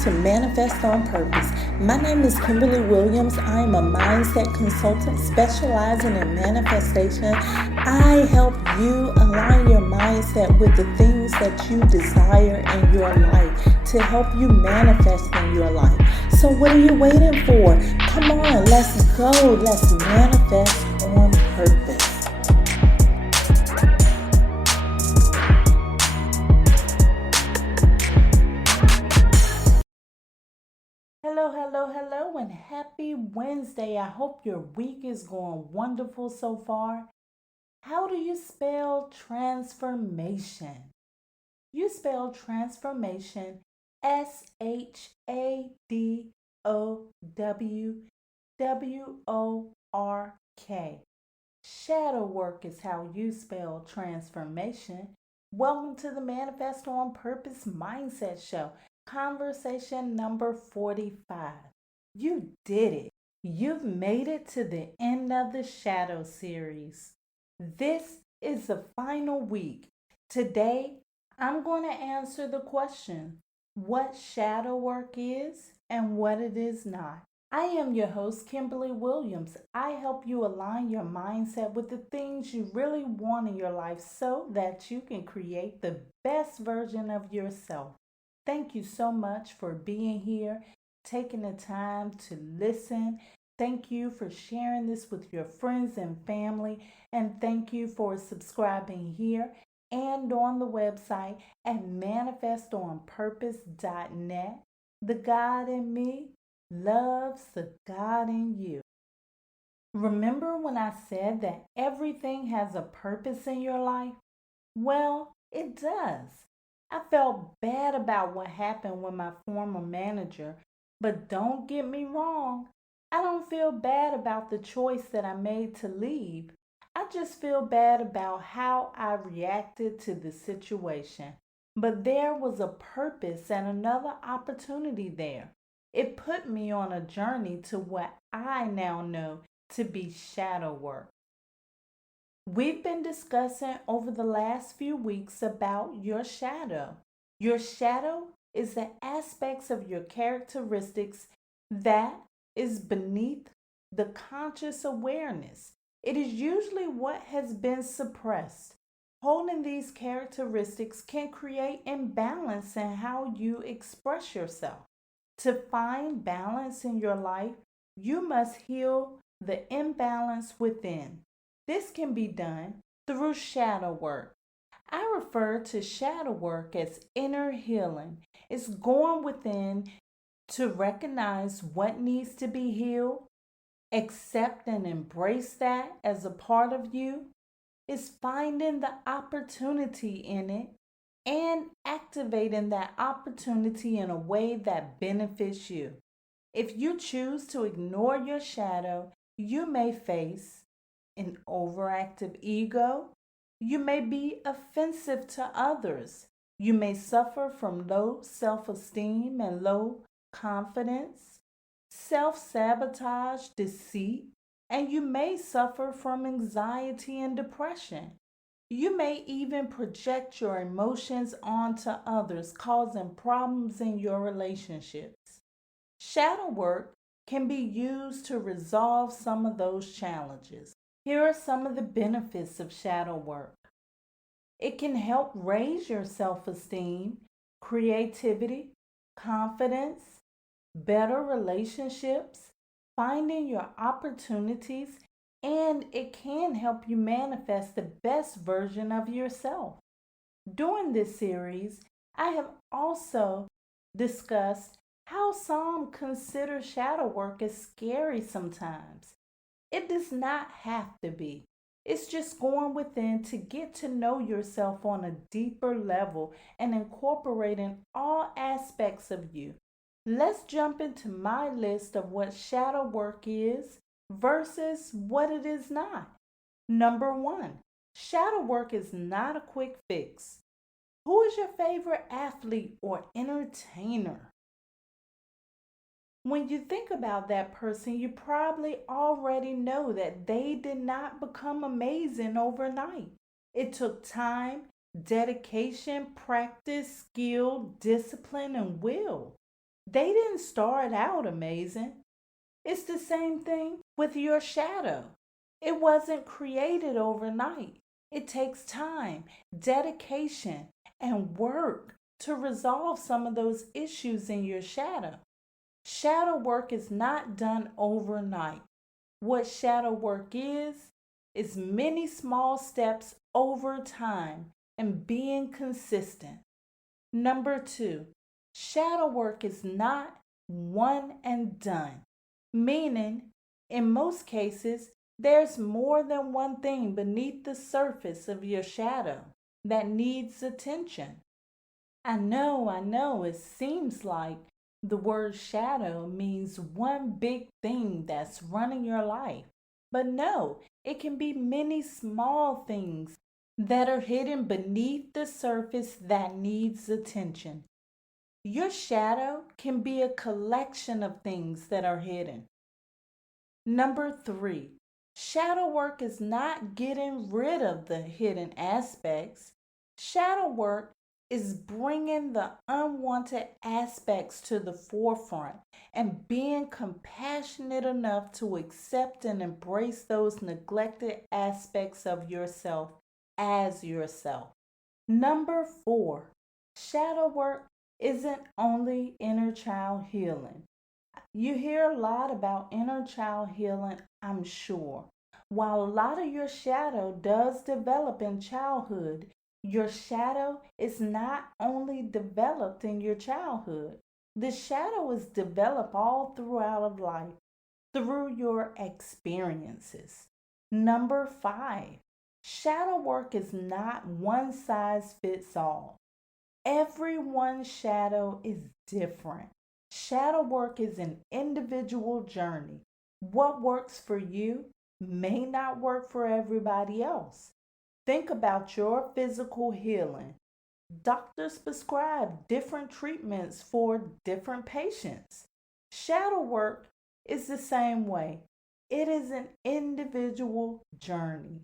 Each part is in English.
to Manifest on Purpose. My name is Kimberly Williams. I am a mindset consultant specializing in manifestation. I help you align your mindset with the things that you desire in your life to help you manifest in your life. So what are you waiting for? Come on, let's go. Let's manifest on purpose. Hello, and happy Wednesday. I hope your week is going wonderful so far. How do you spell transformation? You spell transformation SHADOWWORK. Shadow work is how you spell transformation. Welcome to the Manifest on Purpose Mindset Show. Conversation number 45. You did it. You've made it to the end of the Shadow series. This is the final week. Today, I'm going to answer the question, what shadow work is and what it is not. I am your host, Kimberly Williams. I help you align your mindset with the things you really want in your life so that you can create the best version of yourself. Thank you so much for being here, taking the time to listen. Thank you for sharing this with your friends and family. And thank you for subscribing here and on the website at manifestonpurpose.net. The God in me loves the God in you. Remember when I said that everything has a purpose in your life? Well, it does. I felt bad about what happened with my former manager, but don't get me wrong. I don't feel bad about the choice that I made to leave. I just feel bad about how I reacted to the situation. But there was a purpose and another opportunity there. It put me on a journey to what I now know to be shadow work. We've been discussing over the last few weeks about your shadow. Your shadow is the aspects of your characteristics that is beneath the conscious awareness. It is usually what has been suppressed. Holding these characteristics can create imbalance in how you express yourself. To find balance in your life, you must heal the imbalance within. This can be done through shadow work. I refer to shadow work as inner healing. It's going within to recognize what needs to be healed, accept and embrace that as a part of you. It's finding the opportunity in it and activating that opportunity in a way that benefits you. If you choose to ignore your shadow, you may face an overactive ego. You may be offensive to others. You may suffer from low self-esteem and low confidence, self-sabotage, deceit, and you may suffer from anxiety and depression. You may even project your emotions onto others, causing problems in your relationships. Shadow work can be used to resolve some of those challenges. Here are some of the benefits of shadow work. It can help raise your self-esteem, creativity, confidence, better relationships, finding your opportunities, and it can help you manifest the best version of yourself. During this series, I have also discussed how some consider shadow work as scary sometimes. It does not have to be. It's just going within to get to know yourself on a deeper level and incorporating all aspects of you. Let's jump into my list of what shadow work is versus what it is not. Number one, shadow work is not a quick fix. Who is your favorite athlete or entertainer? When you think about that person, you probably already know that they did not become amazing overnight. It took time, dedication, practice, skill, discipline, and will. They didn't start out amazing. It's the same thing with your shadow. It wasn't created overnight. It takes time, dedication, and work to resolve some of those issues in your shadow. Shadow work is not done overnight. What shadow work is many small steps over time and being consistent. Number two, shadow work is not one and done, meaning, in most cases, there's more than one thing beneath the surface of your shadow that needs attention. I know, it seems like the word shadow means one big thing that's running your life. But no, it can be many small things that are hidden beneath the surface that needs attention. Your shadow can be a collection of things that are hidden. Number three, shadow work is not getting rid of the hidden aspects. Shadow work is bringing the unwanted aspects to the forefront and being compassionate enough to accept and embrace those neglected aspects of yourself as yourself. Number four, shadow work isn't only inner child healing. You hear a lot about inner child healing, I'm sure. While a lot of your shadow does develop in childhood, your shadow is not only developed in your childhood. The shadow is developed all throughout of life through your experiences. Number five, shadow work is not one size fits all. Everyone's shadow is different. Shadow work is an individual journey. What works for you may not work for everybody else. Think about your physical healing. Doctors prescribe different treatments for different patients. Shadow work is the same way. It is an individual journey.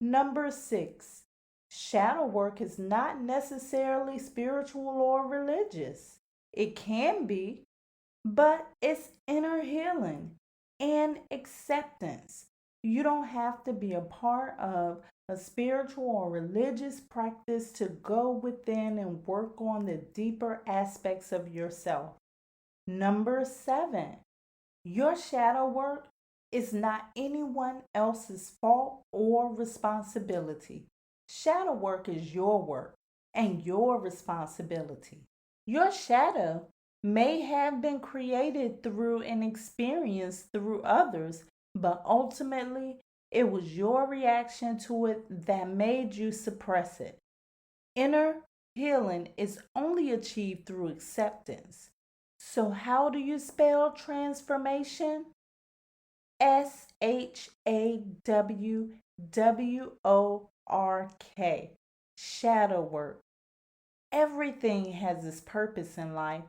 Number six, shadow work is not necessarily spiritual or religious. It can be, but it's inner healing and acceptance. You don't have to be a part of a spiritual or religious practice to go within and work on the deeper aspects of yourself. Number seven, your shadow work is not anyone else's fault or responsibility. Shadow work is your work and your responsibility. Your shadow may have been created through an experience through others, but ultimately it was your reaction to it that made you suppress it. Inner healing is only achieved through acceptance. So, how do you spell transformation? SHAWWORK. Shadow work. Everything has its purpose in life.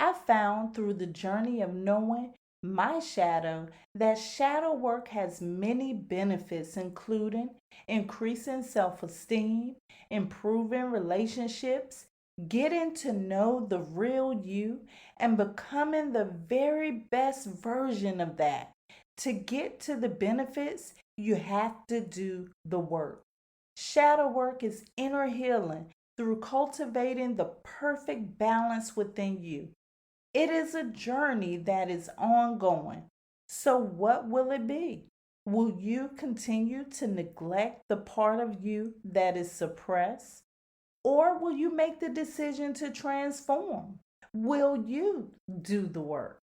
I found through the journey of knowing my shadow that shadow work has many benefits, including increasing self esteem, improving relationships, getting to know the real you, and becoming the very best version of that. To get to the benefits, you have to do the work. Shadow work is inner healing through cultivating the perfect balance within you. It is a journey that is ongoing. So, what will it be? Will you continue to neglect the part of you that is suppressed? Or will you make the decision to transform? Will you do the work?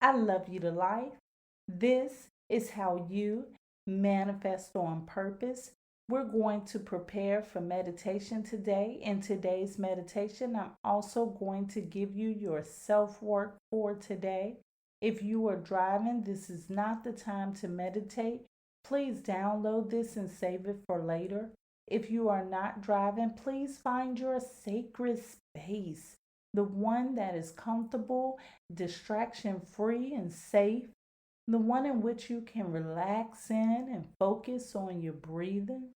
I love you to life. This is how you manifest on purpose. We're going to prepare for meditation today. In today's meditation, I'm also going to give you your self work for today. If you are driving, this is not the time to meditate. Please download this and save it for later. If you are not driving, please find your sacred space, the one that is comfortable, distraction free, and safe, the one in which you can relax in and focus on your breathing.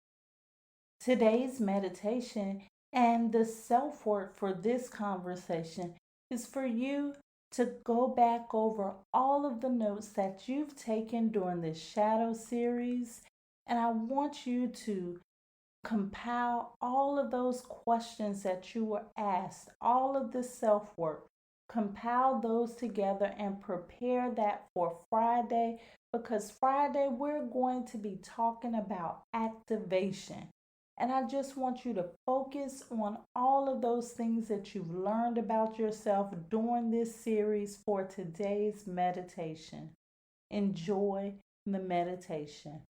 Today's meditation and the self work for this conversation is for you to go back over all of the notes that you've taken during this shadow series. And I want you to compile all of those questions that you were asked, all of the self work, compile those together and prepare that for Friday, because Friday we're going to be talking about activation. And I just want you to focus on all of those things that you've learned about yourself during this series for today's meditation. Enjoy the meditation.